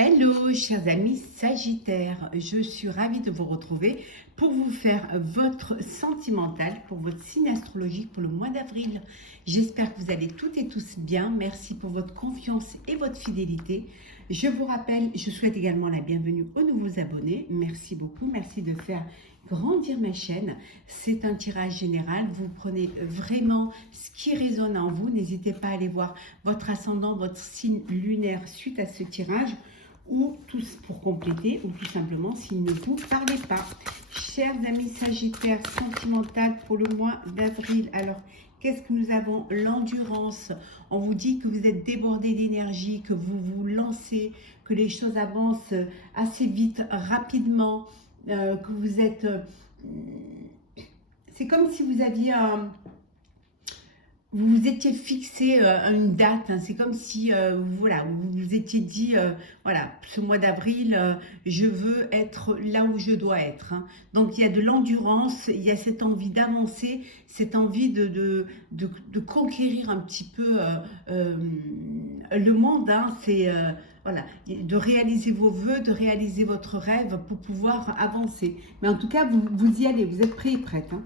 Hello, chers amis Sagittaires, je suis ravie de vous retrouver pour vous faire votre sentimental pour votre signe astrologique pour le mois d'avril. J'espère que vous allez toutes et tous bien. Merci pour votre confiance et votre fidélité. Je vous rappelle, je souhaite également la bienvenue aux nouveaux abonnés. Merci beaucoup, merci de faire grandir ma chaîne. C'est un tirage général. Vous prenez vraiment ce qui résonne en vous. N'hésitez pas à aller voir votre ascendant, votre signe lunaire suite à ce tirage, ou tous pour compléter, ou tout simplement s'il ne vous parlait pas. Chers amis Sagittaires, sentimental pour le mois d'avril. Alors, qu'est-ce que nous avons? L'endurance. On vous dit que vous êtes débordé d'énergie, que vous vous lancez, que les choses avancent assez vite, rapidement, que vous êtes... c'est comme si vous aviez un... Vous vous étiez fixé une date, hein. C'est comme si voilà, vous vous étiez dit, voilà, ce mois d'avril, je veux être là où je dois être, hein. Donc il y a de l'endurance, il y a cette envie d'avancer, cette envie de conquérir un petit peu le monde, hein. C'est voilà, de réaliser vos vœux, de réaliser votre rêve pour pouvoir avancer. Mais en tout cas, vous y allez, vous êtes prêts et prêtes, hein.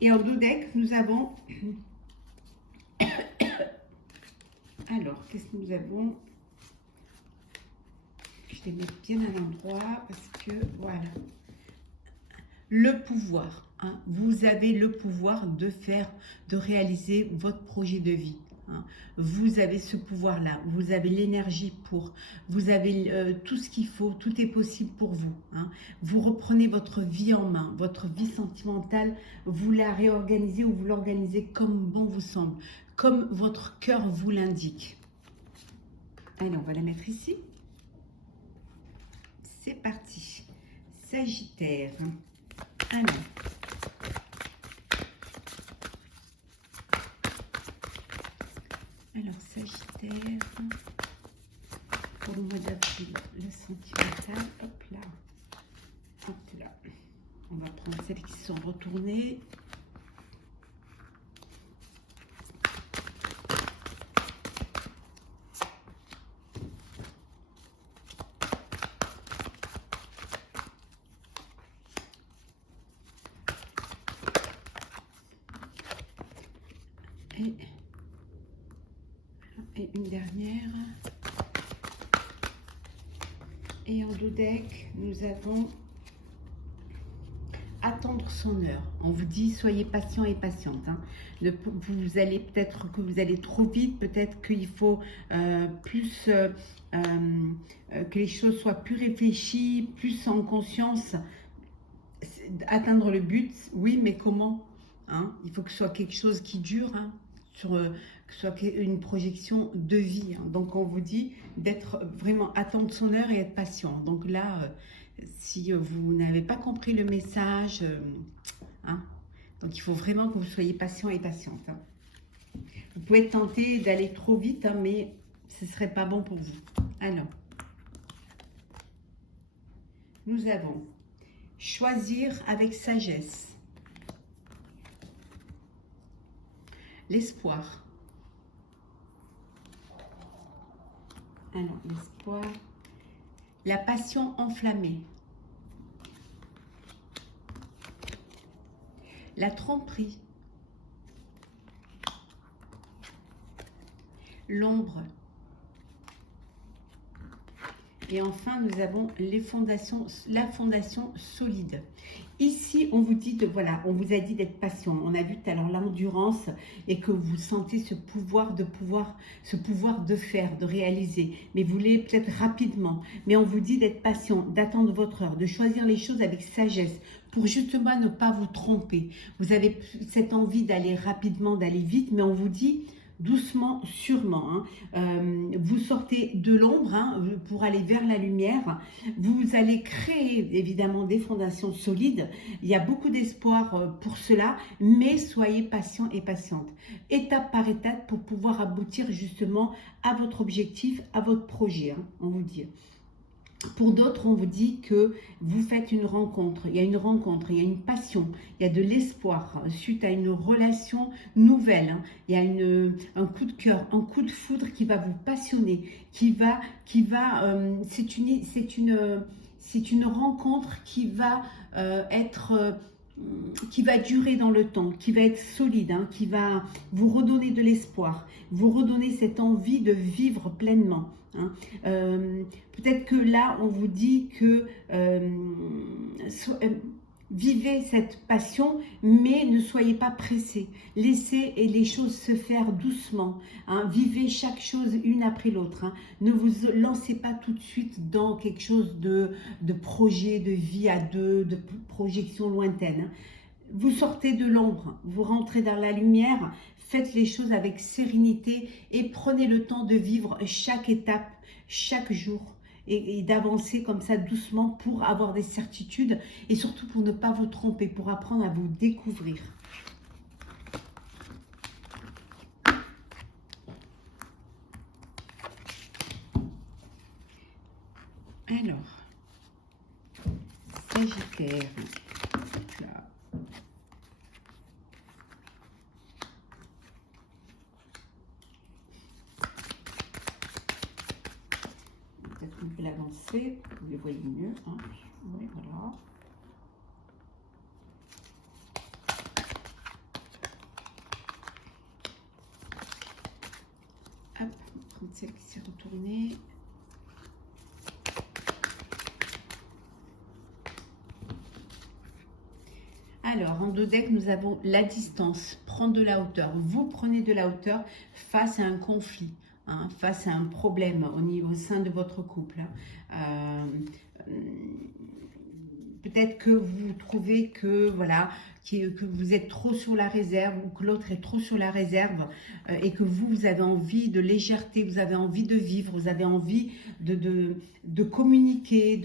Et en dos deck, nous avons... Alors, qu'est-ce que nous avons? Je les mets bien à l'endroit parce que, voilà. Le pouvoir, hein. Vous avez le pouvoir de faire, de réaliser votre projet de vie, hein. Vous avez ce pouvoir-là, vous avez l'énergie pour, vous avez tout ce qu'il faut, tout est possible pour vous, hein. Vous reprenez votre vie en main, votre vie sentimentale, vous la réorganisez ou vous l'organisez comme bon vous semble, comme votre cœur vous l'indique. Allez, on va la mettre ici. C'est parti. Sagittaire. Alors, Sagittaire, pour le mois d'avril, le sentimental, hop là, hop là. On va prendre celles qui sont retournées. Et une dernière. Et en dos deck, nous avons attendre son heure. On vous dit soyez patient et patiente, hein. Vous allez peut-être que vous allez trop vite, peut-être qu'il faut plus que les choses soient plus réfléchies, plus en conscience. Atteindre le but, oui, mais comment, hein? Il faut que ce soit quelque chose qui dure, hein, que ce soit une projection de vie, hein. Donc on vous dit d'être vraiment, attendre son heure et être patient. Donc là, si vous n'avez pas compris le message, hein, donc il faut vraiment que vous soyez patient et patiente, hein. Vous pouvez être tenté d'aller trop vite, hein, mais ce ne serait pas bon pour vous. Alors, nous avons choisir avec sagesse, l'espoir. Alors, l'espoir, la passion enflammée, la tromperie, l'ombre. Et enfin, nous avons les fondations, la fondation solide. Ici, on vous dit de, voilà, on vous a dit d'être patient. On a vu tout à l'heure l'endurance et que vous sentez ce pouvoir de faire, de réaliser. Mais vous voulez peut-être rapidement. Mais on vous dit d'être patient, d'attendre votre heure, de choisir les choses avec sagesse pour justement ne pas vous tromper. Vous avez cette envie d'aller rapidement, d'aller vite, mais on vous dit doucement, sûrement, hein. Vous sortez de l'ombre, hein, pour aller vers la lumière. Vous allez créer évidemment des fondations solides. Il y a beaucoup d'espoir pour cela, mais soyez patient et patiente, étape par étape, pour pouvoir aboutir justement à votre objectif, à votre projet, hein, on vous dit. Pour d'autres, on vous dit que vous faites une rencontre, il y a une rencontre, il y a une passion, il y a de l'espoir suite à une relation nouvelle, hein. Il y a un coup de cœur, un coup de foudre qui va vous passionner, c'est une rencontre qui va durer dans le temps, qui va être solide, hein, qui va vous redonner de l'espoir, vous redonner cette envie de vivre pleinement, hein. Peut-être que là, on vous dit que vivez cette passion, mais ne soyez pas pressés. Laissez les choses se faire doucement, hein. Vivez chaque chose une après l'autre, hein. Ne vous lancez pas tout de suite dans quelque chose de projet, de vie à deux, de projection lointaine, hein. Vous sortez de l'ombre, vous rentrez dans la lumière, faites les choses avec sérénité et prenez le temps de vivre chaque étape, chaque jour et d'avancer comme ça doucement pour avoir des certitudes et surtout pour ne pas vous tromper, pour apprendre à vous découvrir. Alors, Sagittaire, là. Peut-être qu'on peut l'avancer, vous les voyez mieux, hein. Oui, voilà. Hop, on va prendre celle qui s'est retournée. Alors, en 2 decks, nous avons la distance, prendre de la hauteur. Vous prenez de la hauteur face à un conflit, hein, face à un problème au sein de votre couple. Peut-être que vous trouvez que, voilà, que vous êtes trop sur la réserve ou que l'autre est trop sur la réserve et que vous avez envie de légèreté, vous avez envie de vivre, vous avez envie de communiquer,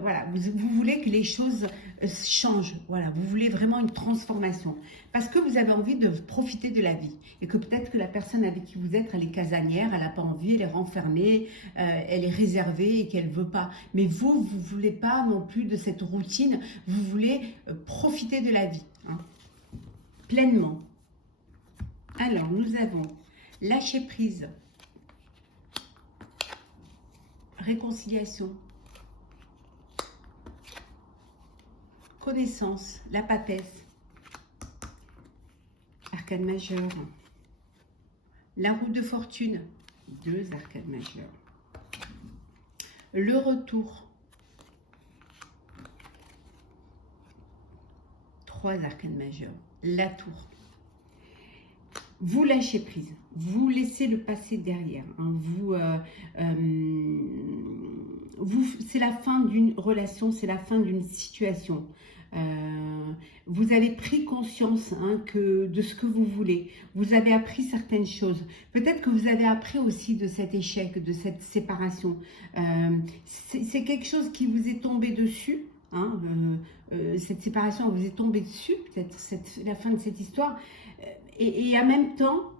voilà, vous voulez que les choses changent, voilà, vous voulez vraiment une transformation parce que vous avez envie de profiter de la vie et que peut-être que la personne avec qui vous êtes, elle est casanière, elle n'a pas envie, elle est renfermée, elle est réservée et qu'elle ne veut pas. Mais vous ne voulez pas non plus de cette routine, vous voulez profiter de la vie, hein, pleinement. Alors, nous avons lâcher prise, réconciliation, connaissance, la papesse, arcane majeure, la roue de fortune, 2 arcanes majeures, le retour, 3 arcanes majeures, la tour. Vous lâchez prise, vous laissez le passé derrière, hein. C'est la fin d'une relation, c'est la fin d'une situation. Vous avez pris conscience, hein, de ce que vous voulez. Vous avez appris certaines choses. Peut-être que vous avez appris aussi de cet échec, de cette séparation. C'est quelque chose qui vous est tombé dessus, hein, cette séparation vous est tombée dessus, peut-être la fin de cette histoire. Et en même temps,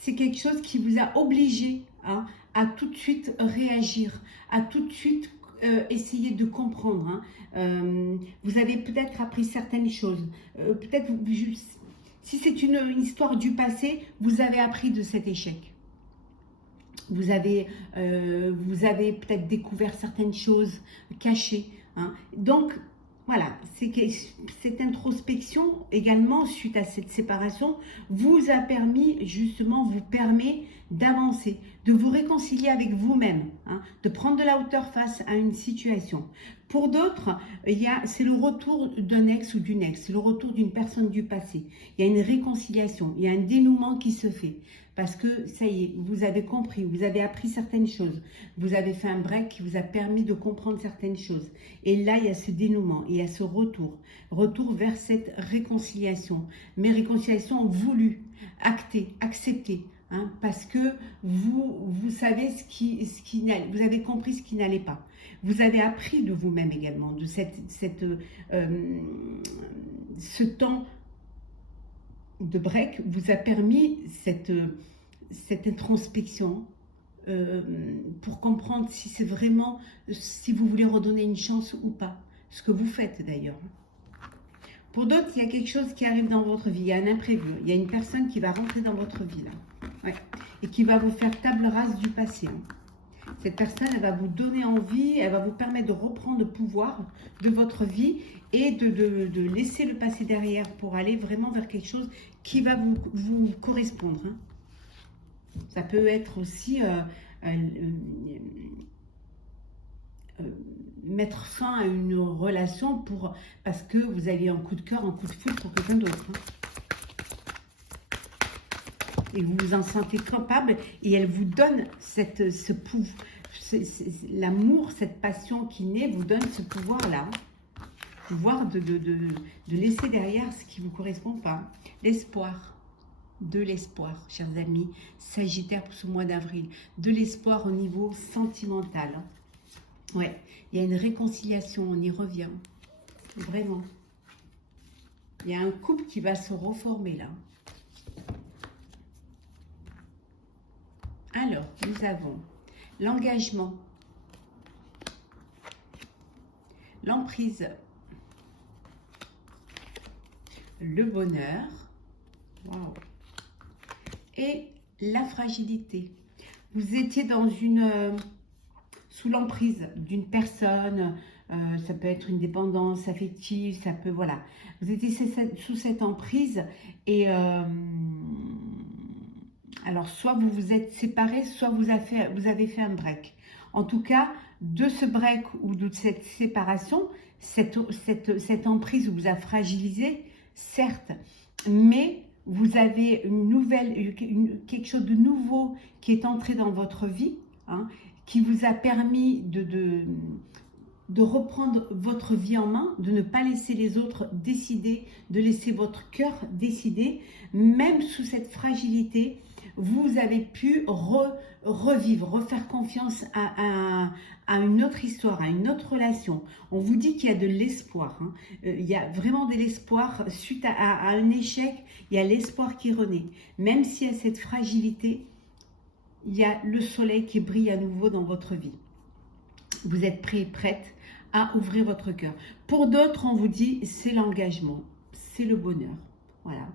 c'est quelque chose qui vous a obligé, hein, à tout de suite réagir, à tout de suite essayer de comprendre, hein. Vous avez peut-être appris certaines choses. Peut-être, si c'est une histoire du passé, vous avez appris de cet échec. Vous avez peut-être découvert certaines choses cachées, hein. Donc, voilà, cette introspection également, suite à cette séparation, vous a permis, justement, vous permet d'avancer, de vous réconcilier avec vous-même, hein, de prendre de la hauteur face à une situation. Pour d'autres, c'est le retour d'un ex ou d'une ex, c'est le retour d'une personne du passé. Il y a une réconciliation, il y a un dénouement qui se fait. Parce que ça y est, vous avez compris, vous avez appris certaines choses. Vous avez fait un break qui vous a permis de comprendre certaines choses. Et là, il y a ce dénouement, il y a ce retour vers cette réconciliation. Mais réconciliation voulue, actée, acceptée. Hein, parce que vous savez vous avez compris ce qui n'allait pas. Vous avez appris de vous-même également, de ce temps de break vous a permis cette introspection, pour comprendre si c'est vraiment, si vous voulez redonner une chance ou pas. Ce que vous faites d'ailleurs. Pour d'autres, il y a quelque chose qui arrive dans votre vie, il y a un imprévu, il y a une personne qui va rentrer dans votre vie là, ouais, et qui va vous faire table rase du passé. Cette personne, elle va vous donner envie, elle va vous permettre de reprendre le pouvoir de votre vie et de laisser le passé derrière pour aller vraiment vers quelque chose qui va vous correspondre. Hein. Ça peut être aussi mettre fin à une relation parce que vous avez un coup de cœur, un coup de foudre pour quelqu'un d'autre. Hein. Et vous vous en sentez capable et elle vous donne ce pouvoir, l'amour, cette passion qui naît, vous donne ce pouvoir-là. Pouvoir de laisser derrière ce qui ne vous correspond pas. L'espoir. De l'espoir, chers amis, Sagittaire pour ce mois d'avril. De l'espoir au niveau sentimental. Ouais, il y a une réconciliation, on y revient. Vraiment. Il y a un couple qui va se reformer là. Alors, nous avons l'engagement, l'emprise, le bonheur, wow, et la fragilité. Vous étiez dans sous l'emprise d'une personne, ça peut être une dépendance affective, ça peut, voilà. Vous étiez sous cette emprise et alors soit vous vous êtes séparés, soit vous avez fait un break. En tout cas, de ce break ou de cette séparation, cette emprise vous a fragilisé, certes, mais vous avez quelque chose de nouveau qui est entré dans votre vie, hein, qui vous a permis de reprendre votre vie en main, de ne pas laisser les autres décider, de laisser votre cœur décider. Même sous cette fragilité, vous avez pu revivre, refaire confiance à une autre histoire, à une autre relation. On vous dit qu'il y a de l'espoir. Hein. Il y a vraiment de l'espoir. Suite à un échec, il y a l'espoir qui renaît. Même s'il y a cette fragilité, il y a le soleil qui brille à nouveau dans votre vie. Vous êtes prêt et prête à ouvrir votre cœur. Pour d'autres, on vous dit, c'est l'engagement, c'est le bonheur. Voilà.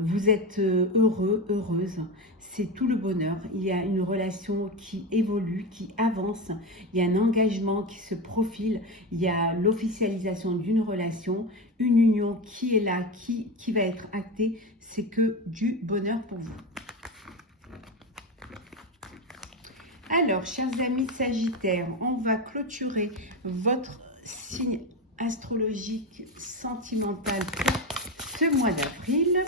Vous êtes heureux, heureuse, c'est tout le bonheur. Il y a une relation qui évolue, qui avance. Il y a un engagement qui se profile. Il y a l'officialisation d'une relation, une union qui est là, qui va être actée. C'est que du bonheur pour vous. Alors, chers amis Sagittaires, on va clôturer votre signe astrologique sentimental pour ce mois d'avril.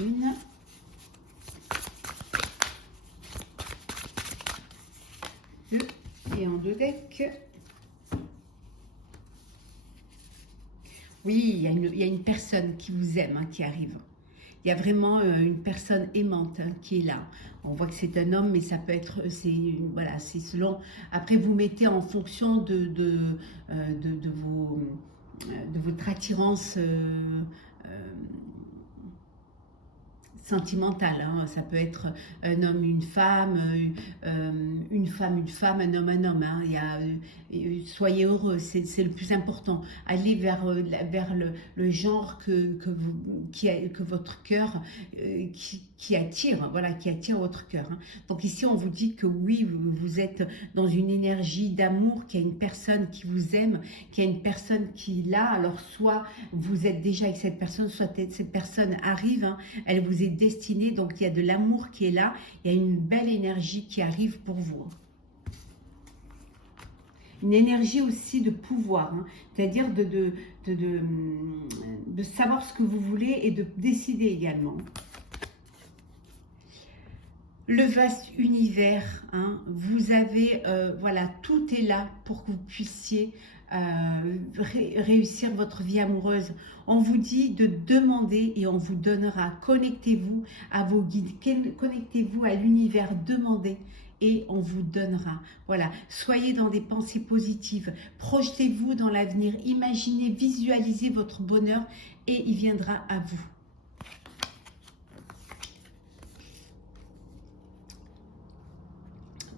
Une, deux, et en deux decks. Oui, il y a une personne qui vous aime, hein, qui arrive. Il y a vraiment une personne aimante, hein, qui est là. On voit que c'est un homme, mais ça peut être, voilà, c'est selon. Après, vous mettez en fonction de votre attirance sentimentale. Hein. Ça peut être un homme, une femme, un homme, un homme. Hein. Soyez heureux, c'est le plus important. Allez vers le genre que votre cœur qui attire, voilà, qui attire votre cœur. Hein. Donc ici, on vous dit que oui, vous êtes dans une énergie d'amour, qu'il y a une personne qui vous aime, qu'il y a une personne qui est là. Alors soit vous êtes déjà avec cette personne, soit cette personne arrive, hein, elle vous est destinée, donc il y a de l'amour qui est là, il y a une belle énergie qui arrive pour vous. Une énergie aussi de pouvoir, hein, c'est-à-dire de savoir ce que vous voulez et de décider également. Le vaste univers, hein, vous avez, voilà, tout est là pour que vous puissiez réussir votre vie amoureuse. On vous dit de demander et on vous donnera. Connectez-vous à vos guides, connectez-vous à l'univers, demandez et on vous donnera. Voilà, soyez dans des pensées positives, projetez-vous dans l'avenir, imaginez, visualisez votre bonheur et il viendra à vous.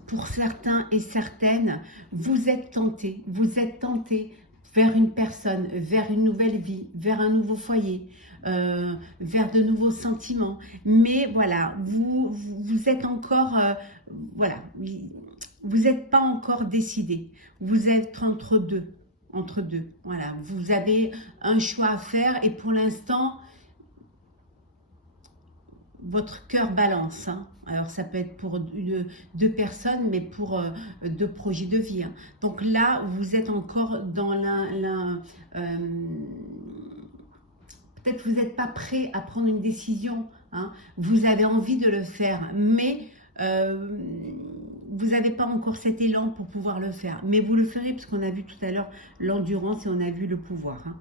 Pour certains et certaines, vous êtes tentés vers une personne, vers une nouvelle vie, vers un nouveau foyer, vers de nouveaux sentiments. Mais voilà, vous êtes encore, voilà, vous n'êtes pas encore décidé. Vous êtes entre deux, Voilà, vous avez un choix à faire et pour l'instant, votre cœur balance. Hein. Alors, ça peut être pour deux personnes, mais pour deux projets de vie. Hein. Donc là, vous êtes encore dans peut-être vous n'êtes pas prêt à prendre une décision. Hein. Vous avez envie de le faire, mais vous n'avez pas encore cet élan pour pouvoir le faire. Mais vous le ferez, parce qu'on a vu tout à l'heure l'endurance et on a vu le pouvoir. Hein.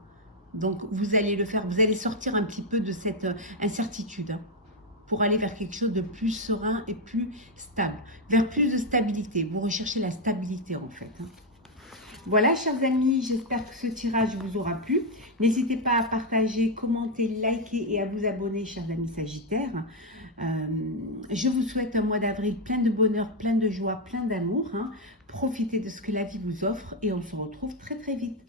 Donc, vous allez le faire. Vous allez sortir un petit peu de cette incertitude. Hein, pour aller vers quelque chose de plus serein et plus stable, vers plus de stabilité. Vous recherchez la stabilité en fait. Hein. Voilà, chers amis, j'espère que ce tirage vous aura plu. N'hésitez pas à partager, commenter, liker et à vous abonner, chers amis Sagittaires. Je vous souhaite un mois d'avril plein de bonheur, plein de joie, plein d'amour. Hein. Profitez de ce que la vie vous offre et on se retrouve très très vite.